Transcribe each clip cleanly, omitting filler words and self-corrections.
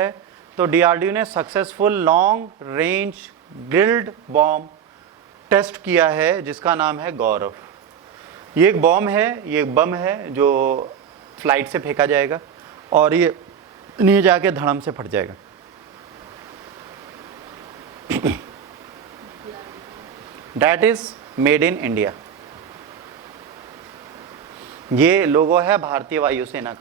है तो डीआरडीओ ने successful long range glide bomb test किया है जिसका नाम है गौरव। ये एक बॉम्ब है, ये एक बम है जो फ्लाइट से फेंका जाएगा और ये नीचे जाके धड़म से फट जाएगा। That is made in India. ये लोगो है भारतीय वायुसेना का।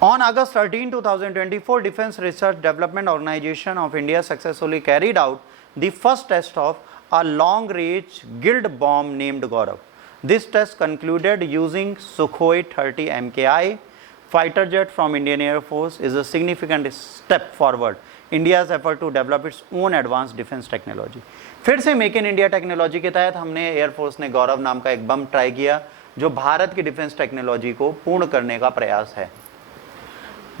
On August 13, 2024, Defense Research Development Organization of India successfully carried out the first test of a long-range guild bomb named Gaurav. This test concluded using Sukhoi 30 MKI fighter jet from Indian Air Force is a significant step forward India's effort to develop its own advanced defense technology. फिर से make in India technology के तहत हमने air force ने गौरव नाम का एक बम try किया जो भारत की डिफेंस टेक्नोलॉजी को पूर्ण करने का प्रयास है।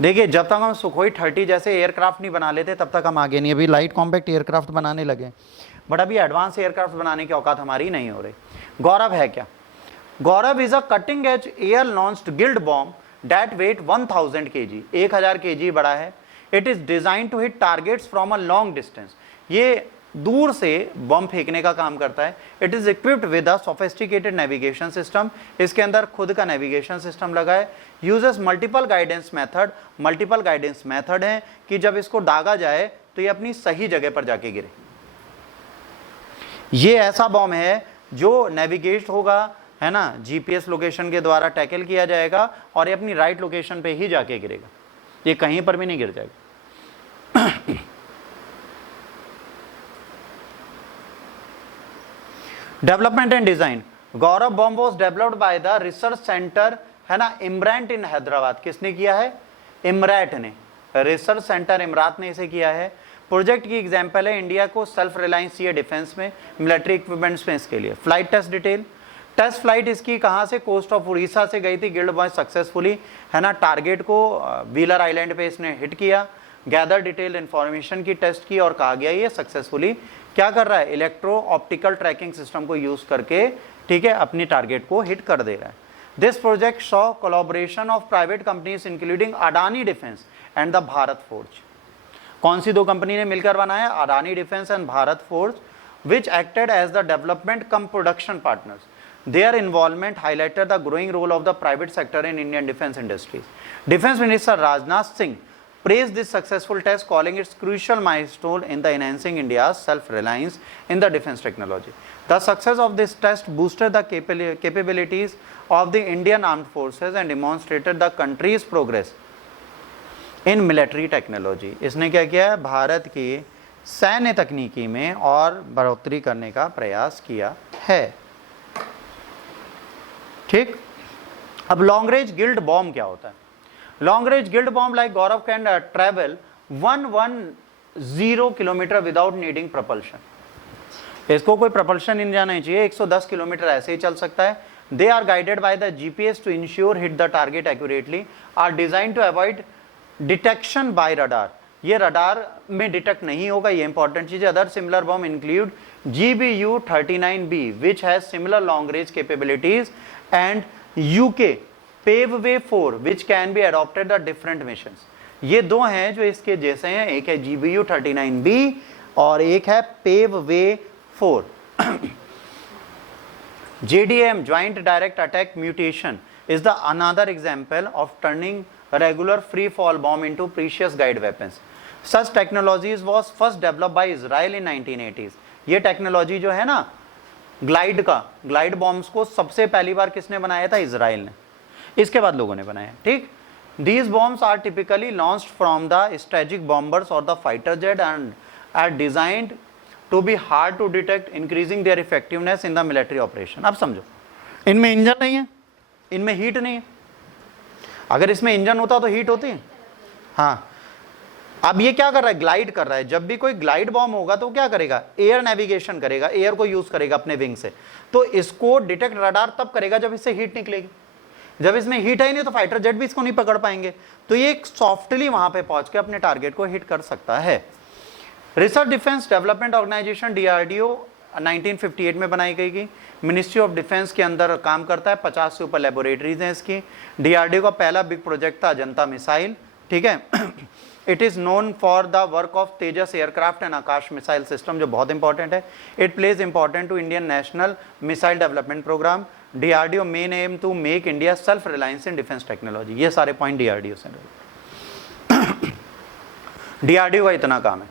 देखिए, जब तक हम सुखोई 30 जैसे एयरक्राफ्ट नहीं बना लेते तब तक हम आगे नहीं। अभी लाइट कॉम्पैक्ट एयरक्राफ्ट बनाने लगे, बट अभी एडवांस एयरक्राफ्ट बनाने की औकात हमारी नहीं हो रही। गौरव है क्या? Gaurav is a cutting edge air launched glide bomb that weight 1000 kg, 1000 kg बड़ा है। It is design to hit targets from a long distance. ये दूर से बम फेंकने का काम करता है। It is equipped with a sophisticated navigation system. इसके अंदर खुद का नेविगेशन सिस्टम लगा है। Uses multiple guidance method. Multiple guidance method है कि जब इसको दागा जाए तो ये अपनी सही जगह पर जाके गिरे। ये ऐसा बम है जो नेविगेट होगा, है ना, जीपीएस लोकेशन के द्वारा टैकल किया जाएगा और ये अपनी राइट लोकेशन पे ही जाके गिरेगा। ये कहीं पर भी नहीं गिर जाएगा। Development and design. Gaurav bomb was developed by the research centre, है ना, इमरैट इन हैदराबाद। किसने किया है? इमरैट ने। रिसर्च सेंटर इमरात ने इसे किया है। प्रोजेक्ट की एग्जांपल है इंडिया को सेल्फ रिलायंस चाहिए डिफेंस में, मिलिट्री इक्विपमेंट्स में। इसके लिए flight test detail. Test flight इसकी कहाँ से? कोस्ट ऑफ उड़ीसा से गई थी गिल्ड बॉम्ब सक्सेसफुली, है ना। टारगेट को व्हीलर आइलैंड पे इसने हिट किया। गैदर डिटेल इंफॉर्मेशन की टेस्ट की और कहा गया ये सक्सेसफुली क्या कर रहा है? इलेक्ट्रो ऑप्टिकल ट्रैकिंग सिस्टम को यूज करके, ठीक है, अपनी टारगेट को हिट कर दे रहा है। This project saw collaboration of private companies including Adani Defence and the Bharat Forge. कौन सी दो कंपनी ने मिलकर बनाया? Adani Defence and Bharat Forge, which acted as the development cum production partners. Their involvement highlighted the growing role of the private sector in Indian defense industries. Defense Minister Rajnath Singh praised this successful test, calling it crucial milestone in the enhancing India's self-reliance in the defense technology. The success of this test boosted the capabilities of the Indian armed forces and demonstrated the country's progress in military technology. इसने क्या किया? भारत की सैन्य तकनीकी में और बढ़ोतरी करने का प्रयास किया है। ठीक। अब लॉन्ग रेंज गिल्ड बॉम्ब क्या होता है? Long range glide bomb like Gaurav can travel 110 kilometre without needing propulsion. इसको कोई प्रपल्शन इंजन नहीं चाहिए, 110 किलोमीटर ऐसे ही चल सकता है। They are guided by the GPS to ensure hit the target accurately, are designed to avoid detection by radar. ये radar में डिटेक्ट नहीं होगा, ये इंपॉर्टेंट चीज है। Other similar bomb include GBU-39B which has similar long range capabilities and UK Paveway 4 which can be adopted the different missions। ये दो हैं जो इसके जैसे हैं, एक है GBU-39B और एक है Paveway 4। JDAM Joint Direct Attack Mutation is the another example of turning regular free fall bomb into precious guide weapons. Such technologies was first developed by Israel in 1980s। ये टेक्नोलॉजी जो है ना glide का, glide bombs को सबसे पहली बार किसने बनाया था? इजराइल ने। इसके बाद लोगों ने बनाया। ठीक। These bombs are typically launched from the strategic bombers और the fighter jet and are designed to be hard to detect, increasing their effectiveness in the military operation. अब समझो, इनमें इंजन नहीं है, इनमें हीट नहीं है। अगर इसमें इंजन होता तो हीट होती है। हाँ, अब ये क्या कर रहा है? ग्लाइड कर रहा है। जब भी कोई ग्लाइड बॉम्ब होगा तो क्या करेगा? एयर नेविगेशन करेगा, एयर को यूज करेगा अपने विंग से। तो इसको डिटेक्ट रडार तब करेगा जब इससे हीट निकलेगी। जब इसमें हीट है नहीं तो फाइटर जेट भी इसको नहीं पकड़ पाएंगे। तो ये सॉफ्टली वहां पे पहुंच के अपने टारगेट को हिट कर सकता है। Research defence development organisation DRDO 1958 में बनाई गई थी। मिनिस्ट्री ऑफ डिफेंस के अंदर काम करता है, 50 से ऊपर लेबोरेटरीज हैं इसकी। डीआरडीओ का पहला बिग प्रोजेक्ट था अजंता मिसाइल, ठीक है। It is known for the work of Tejas aircraft and Akash missile system, जो बहुत इंपॉर्टेंट है। It plays important to Indian national missile development program. DRDO main aim to make India self reliance in defence technology. ये सारे point DRDO से। DRDO का इतना काम है।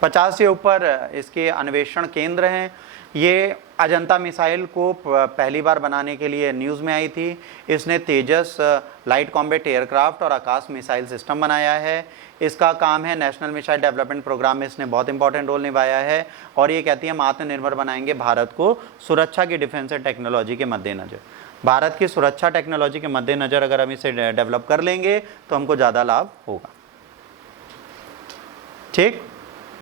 50 से ऊपर इसके अन्वेषण केंद्र हैं। ये अजंता मिसाइल को पहली बार बनाने के लिए न्यूज़ में आई थी। इसने तेजस लाइट कॉम्बैट एयरक्राफ्ट और आकाश मिसाइल सिस्टम बनाया है। इसका काम है नेशनल मिसाइल डेवलपमेंट प्रोग्राम में इसने बहुत इंपॉर्टेंट रोल निभाया है। और ये कहती है हम आत्मनिर्भर बनाएंगे भारत को सुरक्षा की डिफेंस एंड टेक्नोलॉजी के मद्देनज़र। भारत की सुरक्षा टेक्नोलॉजी के मद्देनज़र अगर हम इसे डेवलप कर लेंगे तो हमको ज़्यादा लाभ होगा। ठीक।